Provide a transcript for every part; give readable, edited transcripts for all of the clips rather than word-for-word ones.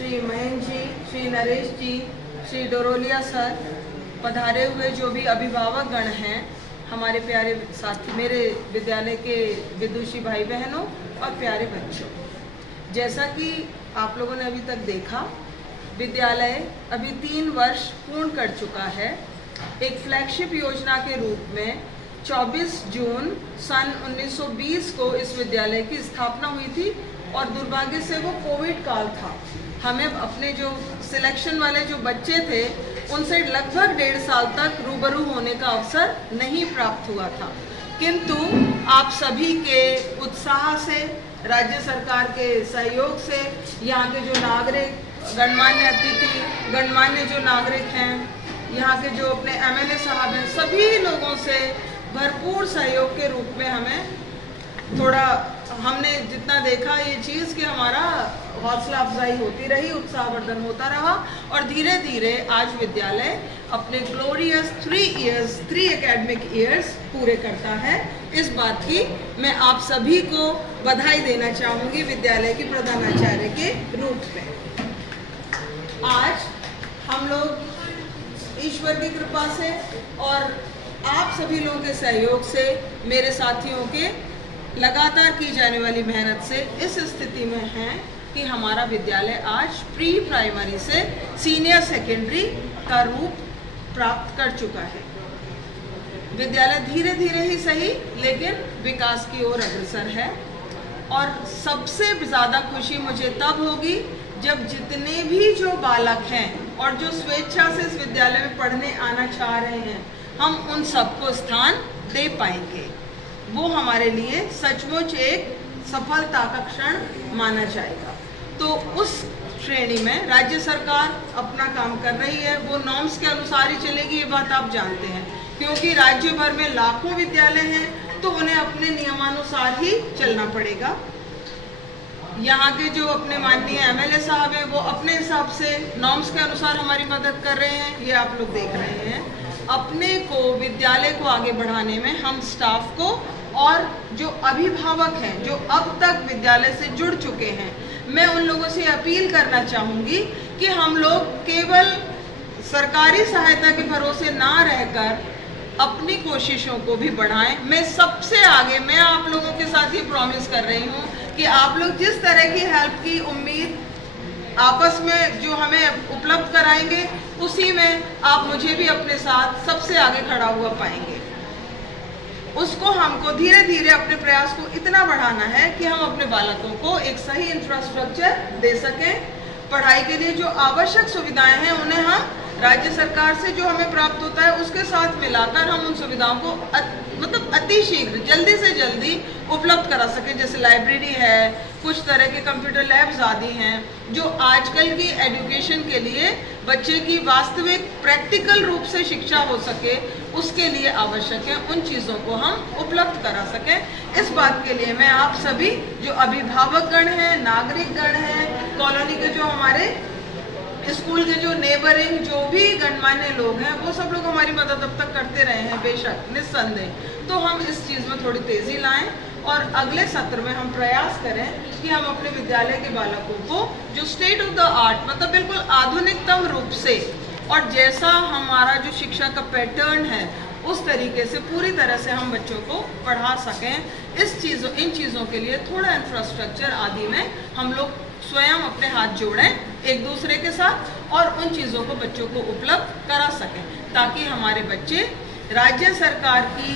श्री महेंद्र जी, श्री नरेश जी, Shri डोरोलिया sir, पधारे हुए जो भी अभिभावक गण हैं, हमारे प्यारे साथी, मेरे विद्यालय के विदुषी भाई बहनों और प्यारे बच्चों, जैसा कि आप लोगों ने अभी तक देखा, विद्यालय अभी 3 वर्ष पूर्ण कर चुका है। एक फ्लैगशिप योजना के रूप में 24 जून सन 1920 को इस विद्यालय की स्थापना हुई थी और दुर्भाग्य से वो कोविड काल था। हमें अपने जो सिलेक्शन वाले जो बच्चे थे उनसे लगभग 1.5 साल तक रूबरू होने का अवसर नहीं प्राप्त हुआ था, किंतु आप सभी के उत्साह से, राज्य सरकार के सहयोग से, यहाँ के जो नागरिक, गणमान्य अतिथि, गणमान्य जो नागरिक हैं, यहाँ के जो अपने एमएलए साहब हैं, सभी लोगों से भरपूर सहयोग के रूप में हमने जितना देखा ये चीज़ कि हमारा हौसला अफजाई होती रही, उत्साहवर्धन होता रहा और धीरे धीरे आज विद्यालय अपने ग्लोरियस 3 एकेडमिक ईयर्स पूरे करता है। इस बात की मैं आप सभी को बधाई देना चाहूँगी विद्यालय की प्रधानाचार्य के रूप में। आज हम लोग ईश्वर की कृपा से और आप सभी लोगों के सहयोग से, मेरे साथियों के लगातार की जाने वाली मेहनत से इस स्थिति में हैं कि हमारा विद्यालय आज प्री प्राइमरी से सीनियर सेकेंडरी का रूप प्राप्त कर चुका है। विद्यालय धीरे धीरे ही सही लेकिन विकास की ओर अग्रसर है और सबसे ज़्यादा खुशी मुझे तब होगी जब जितने भी जो बालक हैं और जो स्वेच्छा से इस विद्यालय में पढ़ने आना चाह रहे हैं, हम उन सबको स्थान दे पाएंगे। वो हमारे लिए सचमुच एक सफलता का क्षण माना जाएगा। तो उस श्रेणी में राज्य सरकार अपना काम कर रही है, वो नॉर्म्स के अनुसार ही चलेगी, ये बात आप जानते हैं, क्योंकि राज्य भर में लाखों विद्यालय हैं तो उन्हें अपने नियमानुसार ही चलना पड़ेगा। यहाँ के जो अपने माननीय एमएलए साहब हैं वो अपने हिसाब से नॉर्म्स के अनुसार हमारी मदद कर रहे हैं, ये आप लोग देख रहे हैं। अपने को, विद्यालय को आगे बढ़ाने में हम स्टाफ को और जो अभिभावक हैं जो अब तक विद्यालय से जुड़ चुके हैं, मैं उन लोगों से अपील करना चाहूँगी कि हम लोग केवल सरकारी सहायता के भरोसे ना रहकर अपनी कोशिशों को भी बढ़ाएं। मैं सबसे आगे, मैं आप लोगों के साथ ही प्रॉमिस कर रही हूँ कि आप लोग जिस तरह की हेल्प की उम्मीद आपस में जो हमें उपलब्ध कराएंगे, उसी में आप मुझे भी अपने साथ सबसे आगे खड़ा हुआ पाएंगे। उसको हमको धीरे धीरे अपने प्रयास को इतना बढ़ाना है कि हम अपने बालकों को एक सही इंफ्रास्ट्रक्चर दे सकें। पढ़ाई के लिए जो आवश्यक सुविधाएं हैं उन्हें हम राज्य सरकार से जो हमें प्राप्त होता है उसके साथ मिलाकर हम उन सुविधाओं को अति शीघ्र, जल्दी से जल्दी उपलब्ध करा सकें। जैसे लाइब्रेरी है, कुछ तरह के कंप्यूटर लैब्स आदि हैं जो आजकल की एजुकेशन के लिए बच्चे की वास्तविक प्रैक्टिकल रूप से शिक्षा हो सके, उसके लिए आवश्यक है। उन चीज़ों को हम उपलब्ध करा सकें। इस बात के लिए मैं आप सभी जो अभिभावक गण हैं, नागरिक गण हैं, कॉलोनी के जो हमारे स्कूल के जो नेबरिंग जो भी गणमान्य लोग हैं, वो सब लोग हमारी मदद अब तक करते रहे हैं, बेशक निस्संदेह। तो हम इस चीज़ में थोड़ी तेज़ी लाएं और अगले सत्र में हम प्रयास करें कि हम अपने विद्यालय के बालकों को जो स्टेट ऑफ द आर्ट, मतलब बिल्कुल आधुनिकतम रूप से और जैसा हमारा जो शिक्षा का पैटर्न है उस तरीके से पूरी तरह से हम बच्चों को पढ़ा सकें। इन चीज़ों के लिए थोड़ा इंफ्रास्ट्रक्चर आदि में हम लोग स्वयं अपने हाथ जोड़ें एक दूसरे के साथ और उन चीज़ों को बच्चों को उपलब्ध करा सकें, ताकि हमारे बच्चे राज्य सरकार की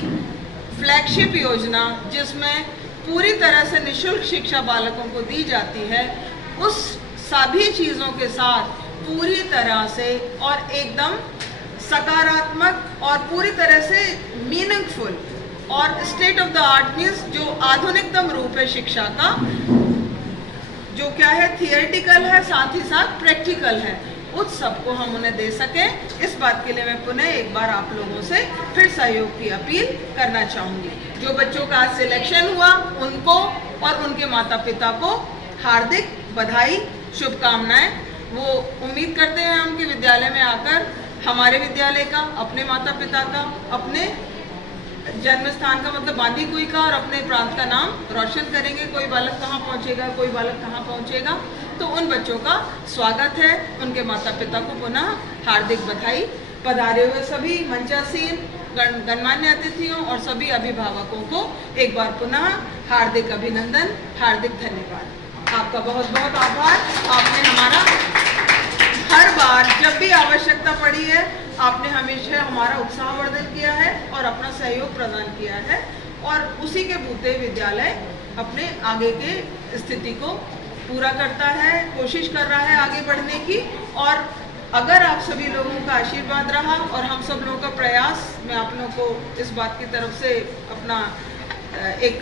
फ्लैगशिप योजना जिसमें पूरी तरह से निःशुल्क शिक्षा बालकों को दी जाती है, उस सभी चीज़ों के साथ पूरी तरह से और एकदम सकारात्मक और पूरी तरह से मीनिंगफुल और state of the art means जो आधुनिकतम रूप है शिक्षा का, जो क्या है थियोरेटिकल है साथ ही साथ प्रैक्टिकल है, उस सबको हम उन्हें दे सकें। इस बात के लिए मैं पुनः एक बार आप लोगों से फिर सहयोग की अपील करना चाहूँगी। जो बच्चों का आज सिलेक्शन हुआ उनको और उनके माता पिता को हार्दिक बधाई, शुभकामनाएं। वो उम्मीद करते हैं हम कि विद्यालय में आकर हमारे विद्यालय का, अपने माता पिता का, अपने जन्म स्थान का मतलब बांदीकुई का और अपने प्रांत का नाम रोशन करेंगे। कोई बालक कहाँ पहुँचेगा, कोई बालक कहाँ पहुँचेगा, तो उन बच्चों का स्वागत है, उनके माता पिता को पुनः हार्दिक बधाई। पधारे हुए सभी मंचासीन गणमान्य अतिथियों और सभी अभिभावकों को एक बार पुनः हार्दिक अभिनंदन, हार्दिक धन्यवाद। आपका बहुत बहुत आभार। आपने हमारा हर बार जब भी आवश्यकता पड़ी है, आपने हमेशा हमारा उत्साहवर्धन किया है और अपना सहयोग प्रदान किया है, और उसी के बूते विद्यालय अपने आगे के स्थिति को पूरा करता है, कोशिश कर रहा है आगे बढ़ने की। और अगर आप सभी लोगों का आशीर्वाद रहा और हम सब लोगों का प्रयास, मैं आप लोगों को इस बात की तरफ से अपना एक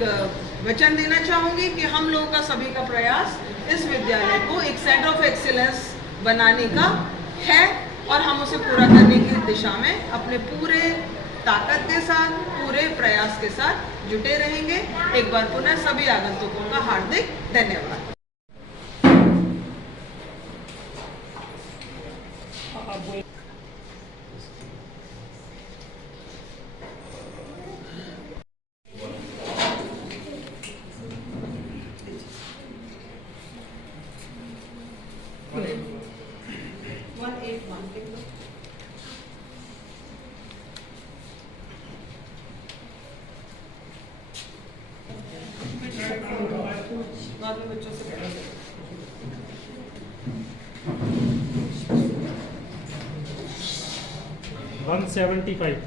वचन देना चाहूँगी कि हम लोगों का सभी का प्रयास इस विद्यालय को एक सेंटर ऑफ एक्सीलेंस बनाने का है, और हम उसे पूरा करने की दिशा में अपने पूरे ताकत के साथ, पूरे प्रयास के साथ जुटे रहेंगे। एक बार पुनः सभी आगंतुकों का हार्दिक धन्यवाद। बाद में बच्चों से 175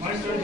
123